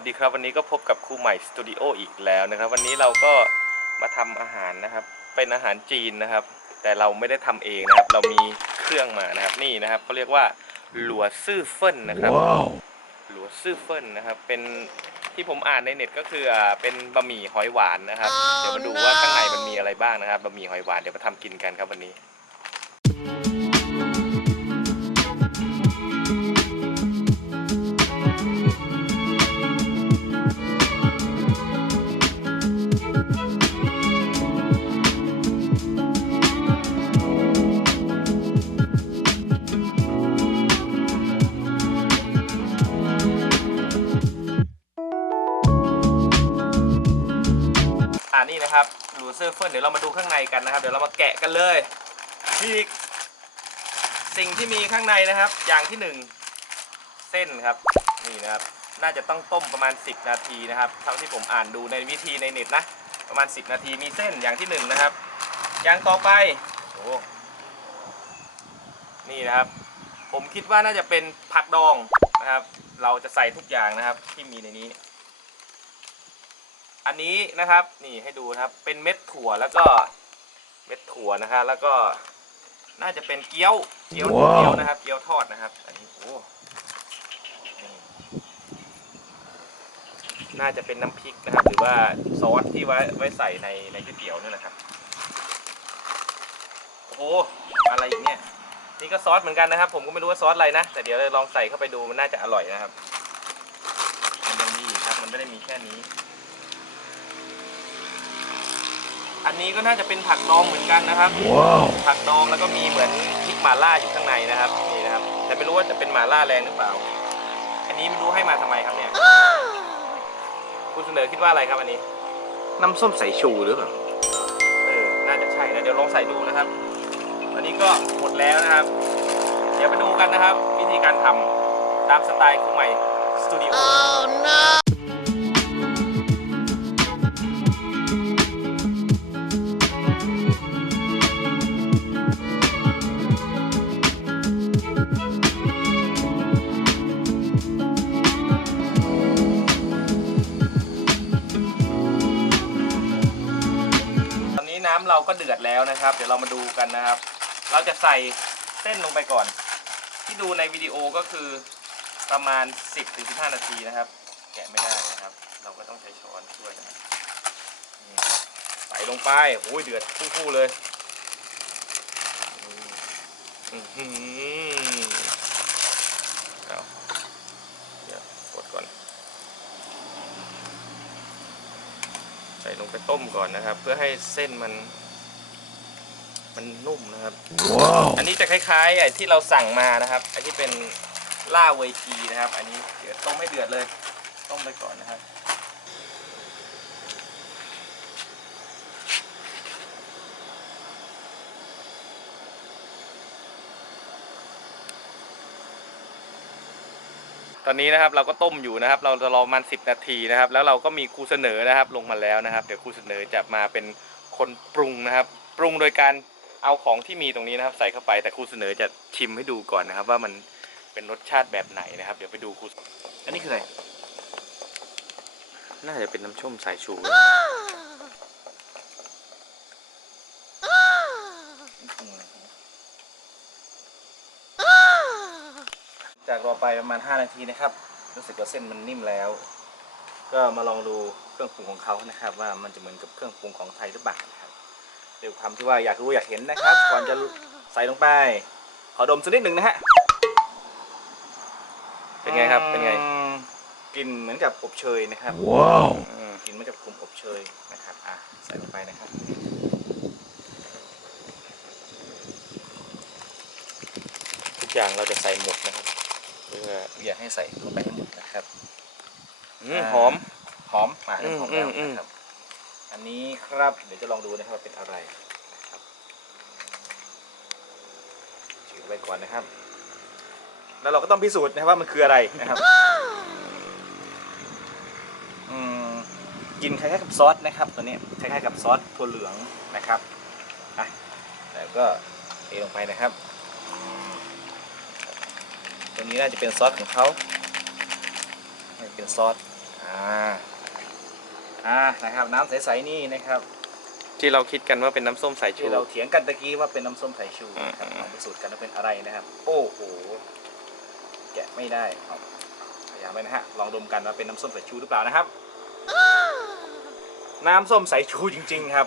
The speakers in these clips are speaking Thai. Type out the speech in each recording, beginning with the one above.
วัสดีครับวันนี้ก็พบกับครูใหม่สตูดิโออีกแล้วนะครับ วันนี้เราก็มาทำอาหารนะครับ เป็นอาหารจีนนะครับ แต่เราไม่ได้ทำเองนะครับ เรามีเครื่องมานะครับนี่นะครับเขาเรียกว่าหลัวซื่อเฟินนะครับหลัวซื่อเฟินนะครับ เป็นที่ผมอ่านในเน็ตก็คืออ่าเป็นบะหมี่หอยหวานนะครับเดี๋ยวมาดูว่าข้างในมันมีอะไรบ้างนะครับบะหมี่หอยหวานเดี๋ยวมาทำกินกันครับวันนี้ นี่นะครับหลูเซอร์เฟินเดี๋ยวเรามาดูข้างในกันนะครับ เดี๋ยวเรามาแกะกันเลยนี่สิ่งที่มีข้างในนะครับ อย่างที่หนึ่งเส้นครับนี่นะครับ น่าจะต้องต้มประมาณ 10 นาทีนะครับเท่าที่ผมอ่านดูในวิธีในเน็ตนะ ประมาณ 10 นาทีมีเส้นอย่างที่หนึ่งนะครับ อย่างต่อไปโอ้นี่นะครับ ผมคิดว่าน่าจะเป็นผักดองนะครับ เราจะใส่ทุกอย่างนะครับที่มีในนี้ อันนี้นะครับ นี่ให้ดูนะครับ เป็นเม็ดถั่วแล้วก็เม็ดถั่วนะครับแล้วก็น่าจะเป็นเกี๊ยวเกี๊ยวเกี๊ยวนะครับ เกี๊ยวทอดนะครับ อันนี้โอ้น่าจะเป็นน้ำพริกนะครับ หรือว่าซอสที่ไว้ไว้ใส่ในในก๋วยเตี๋ยวนี่แหละครับโอ้โหอะไรอีกเนี่ยนี่ก็ซอสเหมือนกันนะครับ ผมก็ไม่รู้ว่าซอสอะไรนะ แต่เดี๋ยวลองใส่เข้าไปดูมันน่าจะอร่อยนะครับ มันยังมีครับ มันไม่ได้มีแค่นี้ อันนี้ก็น่าจะเป็นผักดองเหมือนกันนะครับ Wow. ผักดองแล้วก็มีเหมือนพริกหม่าล่าอยู่ข้างในนะครับนี่นะครับ แต่ไม่รู้ว่าจะเป็นหม่าล่าแรงหรือเปล่า อันนี้ไม่รู้ให้มาทำไมครับเนี่ย คุณเสนอคิดว่าอะไรครับอันนี้ น้ำส้มสายชูหรือเปล่าเออน่าจะใช่นะเดี๋ยวลองใส่ดูนะครับ อันนี้ก็หมดแล้วนะครับ เดี๋ยวไปดูกันนะครับ วิธีการทำตามสไตล์ครูใหม่สตูดิโอตอำเราก็เดือดแล้วนะครับ เดี๋ยวเรามาดูกันนะครับ เราจะใส่เส้นลงไปก่อน ที่ดูในวิดีโอก็คือประมาณ 10-15 นาทีนะครับ แกะไม่ได้นะครับ เราก็ต้องใช้ช้อนช่วยนะใส่ลงไปโอ้ยเดือดพุ่ๆเลย อือหือเอาเดี๋ยวกดก่อน ใส่ลงไป ต้มก่อนนะครับ เพื่อให้เส้นมัน มันนุ่มนะครับ Wow. อันนี้จะคล้ายๆไอ้ที่เราสั่งมานะครับไอ้ที่เป็นล่าเวทีนะครับ อันนี้เดี๋ยวต้มให้เดือดเลย ต้มไปก่อนนะครับ ตอนนี้นะครับเราก็ต้มอยู่นะครับ เราจะรอประมาณ10นาทีนะครับ แล้วเราก็มีครูเสนอนะครับ ลงมาแล้วนะครับ เดี๋ยวครูเสนอจะมาเป็นคนปรุงนะครับ ปรุงโดยการเอาของที่มีตรงนี้นะครับ ใส่เข้าไปแต่ครูเสนอจะชิมให้ดูก่อนนะครับ ว่ามันเป็นรสชาติแบบไหนนะครับ เดี๋ยวไปดูครูอันนี้คืออะไรน่าจะเป็นน้ำส้มสายชู จากรอไปประมาณ 5 นาทีนะครับ รู้สึกว่าเส้นมันนิ่มแล้ว ก็มาลองดูเครื่องปรุงของเขานะครับ ว่ามันจะเหมือนกับเครื่องปรุงของไทยหรือเปล่านะครับเดี๋ยวความที่ว่าอยากรู้อยากเห็นนะครับ ก่อนจะใส่ลงไป ขอดมสักนิดหนึ่งนะฮะเป็นไงครับเป็นไงอืมกลิ่นเหมือนกับอบเชยนะครับ Wow. อืมกลิ่นเหมือนกับกลุ่มอบเชยนะครับอะใส่ลงไปนะครับทุกอย่างเราจะใส่หมดนะครับเพื่ ออยากให้ใส่ลงไปให้หมดนะครับอืมหอมหอมมาเริ่มหอมแล้วอืมอืมนะครับ อันนี้ครับเดี๋ยวจะลองดูนะครับว่าเป็นอะไรนะครับถือไว้ก่อนนะครับ แล้วเราก็ต้องพิสูจน์นะครับว่ามันคืออะไรนะครับอืมกินคล้ายๆกับซอสนะครับ ตัวนี้คล้ายๆกับซอสถั่วเหลืองนะครับอะแล้วก็เทลงไปนะครับ ตัวนี้น่าจะเป็นซอสของเขาน่าจะเป็นซอสอ่าอ่าอ่านะครับน้ำใสๆนี่นะครับที่เราคิดกันว่าเป็นน้ำส้มสายชูที่เราเถียงกันตะกี้ว่าเป็นน้ำส้มสายชูอืมนะครับลองพิสูจน์กันว่าเป็นอะไรนะครับ โอ้โหแกะไม่ได้เอาพยายามไปนะฮะลองดมกันว่าเป็นน้ำส้มสายชูหรือเปล่านะครับ น้ำส้มสายชูจริง ๆ ครับ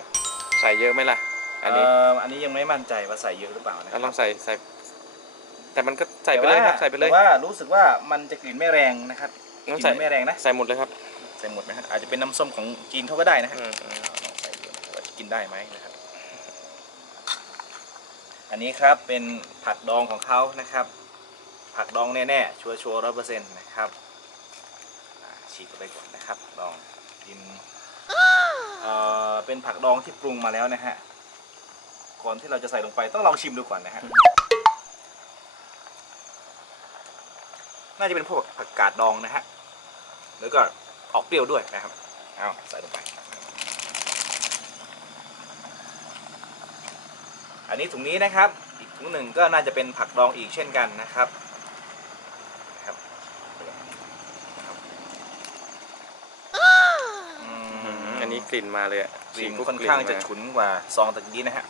ใส่เยอะไหมล่ะอันนี้เอ่ออันนี้ยังไม่มั่นใจว่าใส่เยอะหรือเปล่านะคเรารับลองใส่ใส่ แต่มันก็ใส่ไปเลยครับแต่ว่าใส่ไปเลย แต่ว่ารู้สึกว่ามันจะกลิ่นไม่แรงนะครับกงั้ลิ่นใส่นไม่แรงนะ ใส่หมดเลยครับ ใส่หมดนะฮะอาจจะเป็นน้ำส้มของจีนเขาก็ได้นะฮะอืมอืมลองใส่ดูนะครับว่าจะกินได้ไหมนะครับ อันนี้ครับเป็นผักดองของเขานะครับ ผักดองแน่ๆ ชัวร์ๆร้อยเปอร์เซ็นต์นะครับอ่าฉีกเข้าไปก่อนนะครับลองกินเอ่อเป็นผักดองที่ปรุงมาแล้วนะฮะก่อนที่เราจะใส่ลงไปต้องลองชิมดูก่อนนะฮะ น่าจะเป็นพวกผักกาดดองนะฮะ แล้วก็ออกเปรี้ยวด้วยนะครับ เอาใส่ลงไป อันนี้ถุงนี้นะครับ อีกถุงหนึ่งก็น่าจะเป็นผักดองอีกเช่นกันนะครับนะครับนะครับอือืมมอันนี้กลิ่นมาเลยอะกลิ่นปุ๊บค่อนข้างจะกลิ่นมฉุนกว่าซองตะกี้นะฮะ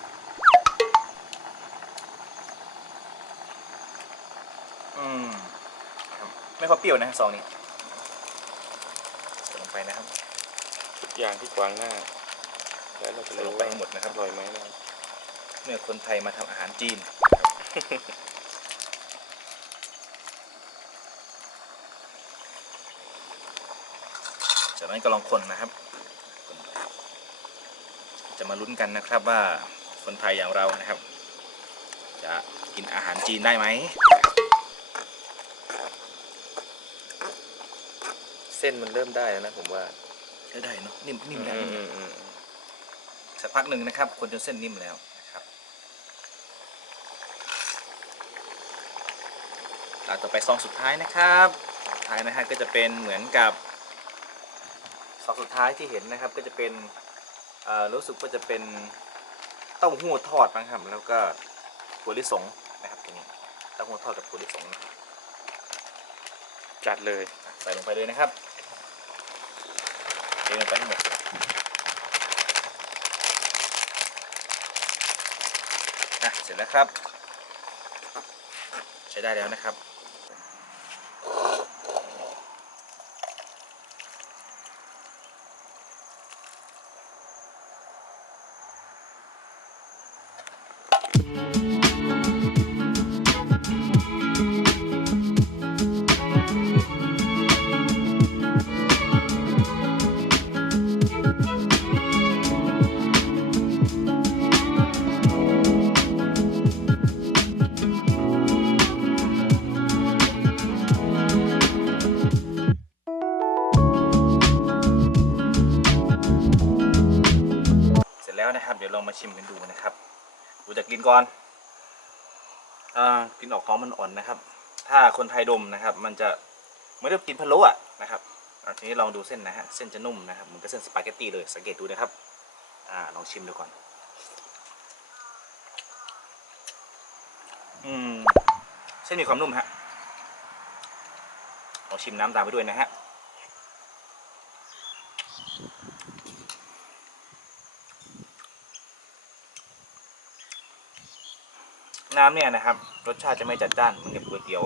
อืมครับ ไม่ค่อยเปรี้ยวนะฮะซองนี้ใส่ลงไปนะครับ ทุกอย่างที่ขวางหน้า แล้วเราจะใส่ลรู้งไปว่าให้หมดนะครับอร่อยไหมนะครับเมื่อคนไทยมาทำอาหารจีน จากนั้นก็ลองคนนะครับคนไปจะมาลุ้นกันนะครับว่าคนไทยอย่างเรานะครับ จะกินอาหารจีนได้ไหม ส้นมันเริ่มได้แล้วนะผมว่าได้ได้เนาะนิ่มนิ่มแล้วอืมอืมอืมสักพักหนึ่งนะครับ คนจนเส้นนิ่มแล้วนะครับตาต่อไปซองสุดท้ายนะครับสุดท้ายนะฮะก็จะเป็นเหมือนกับซองสุดท้ายที่เห็นนะครับ ก็จะเป็นเอ่อรู้สึกว่าจะเป็นเต้าหู้ทอดนะครับ แล้วก็ถั่วลิสงนะครับตรงนี้เต้าหู้ทอดกับถั่วลิสงนะครับจัดเลย ใส่ลงไปเลยนะครับเทลงไปหมดอะเสร็จแล้วครับ ใช้ได้แล้วนะครับเส นะครับ เดี๋ยวลองมาชิมกันดูนะครับดูจากกินก่อนอกินออกหอมมันอ่อนนะครับ ถ้าคนไทยดมนะครับ มันจะเมือนกับกินพะโล้อะนะครับทีนี้ลองดูเส้นนะฮะเส้นจะนุ่มนะครับเหมือนกับเส้นสปาเกตตี้เลยสังเกตดูนะครับอ่าลองชิมดูก่อน อืมเส้นมีความนุ่มฮะลองชิมน้ำตามไปด้วยนะฮะ น้ำเนี่ยนะครับ รสชาติจะไม่จัดจ้านเหมือนกับก๋วยเตี๋ยว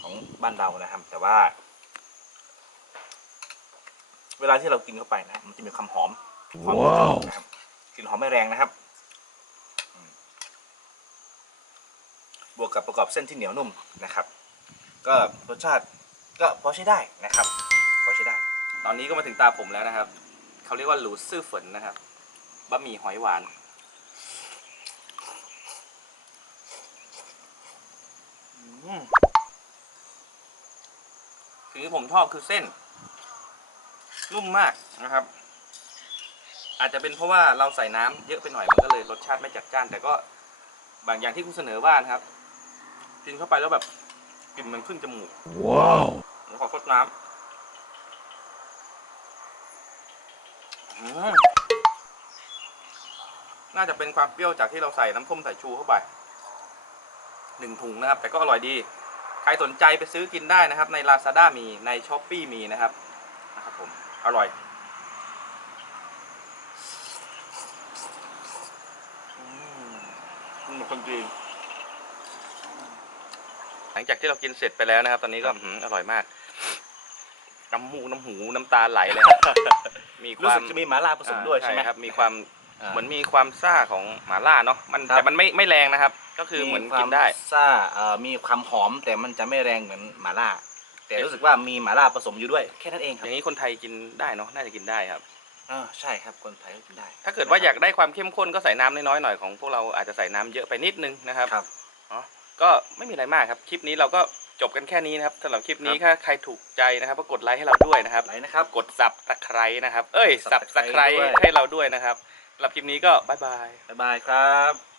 ของบ้านเรานะครับ แต่ว่า เวลาที่เรากินเข้าไปนะมันจะมีความหอมความหอมนะครับกลิ่นหอมไม่แรงนะครับ บวกกับประกอบเส้นที่เหนียวนุ่มนะครับ ก็รสชาติก็พอใช้ได้นะครับพอใช้ได้ ตอนนี้ก็มาถึงตาผมแล้วนะครับ เขาเรียกว่าหลูซื่อฝนนะครับบะหมี่หอยหวาน อืมสิ่งที่ผมชอบคือเส้น นุ่มมากนะครับ อาจจะเป็นเพราะว่าเราใส่น้ำเยอะไปหน่อยมันก็เลยรสชาติไม่จัดจ้าน แต่ก็บางอย่างที่คุณเสนอว่านะครับ กินเข้าไปแล้วแบบกลิ่นมันขึ้นจมูก ว้าวขอทดน้ำอืมน่าจะเป็นความเปรี้ยวจากที่เราใส่น้ำส้มสายชูเข้าไป หนึ่งถุงนะครับ แต่ก็อร่อยดี ใครสนใจไปซื้อกินได้นะครับ ใน Lazada มีใน s h อ p e e มีนะครับนะครับผมอร่อยอืมอืมคนจีนหลังจากที่เรากินเสร็จไปแล้วนะครับ ตอนนี้ก็ครับอื้อหืออร่อยมากน้ำมูกน้ำหูน้ำตาไหลเลยครับมีครู้วาสึมกจะมีหมาล่าผสมด้วยใช่ไหมครับ มีความอ่า เหมือนมีความซ่าของหม่าล่าเนาะมันครับ แต่มันไม่ไม่แรงนะครับ ก็คือเหมือนกินได้ มีความซ่าเอ่อมีความหอมแต่มันจะไม่แรงเหมือนหมาล่า แต่รู้สึกว่ามีหมาล่าผสมอยู่ด้วย แค่นั้นเองคอรับย่างนี้คนไทยกินได้เนาะน่าจะกินได้ครับเออใช่ครับคนไทยก็กินได้ถ้าเกิดว่าอยากได้ความเข้มข้นก็ใส่น้ำน้อยๆหน่อยของพวกเราอาจจะใส่น้ำเยอะไปนิดนึงนะครับ ครับ ก็ไม่มีอะไรมากครับ คลิปนี้เราก็จบกันแค่นี้นะครับสำหรับคลิปนี้ครับถ้าใครถูกใจนะครับก็กดไลค์ให้เราด้วยนะครับ ไหนนะครับ กดสับตะไคร้นะครับ เอ้ยสับตะไคร้ Subscribe ด้วย ให้เราด้วยนะครับ สำหรับคลิปนี้ก็บายบาย บ๊ายบายครับ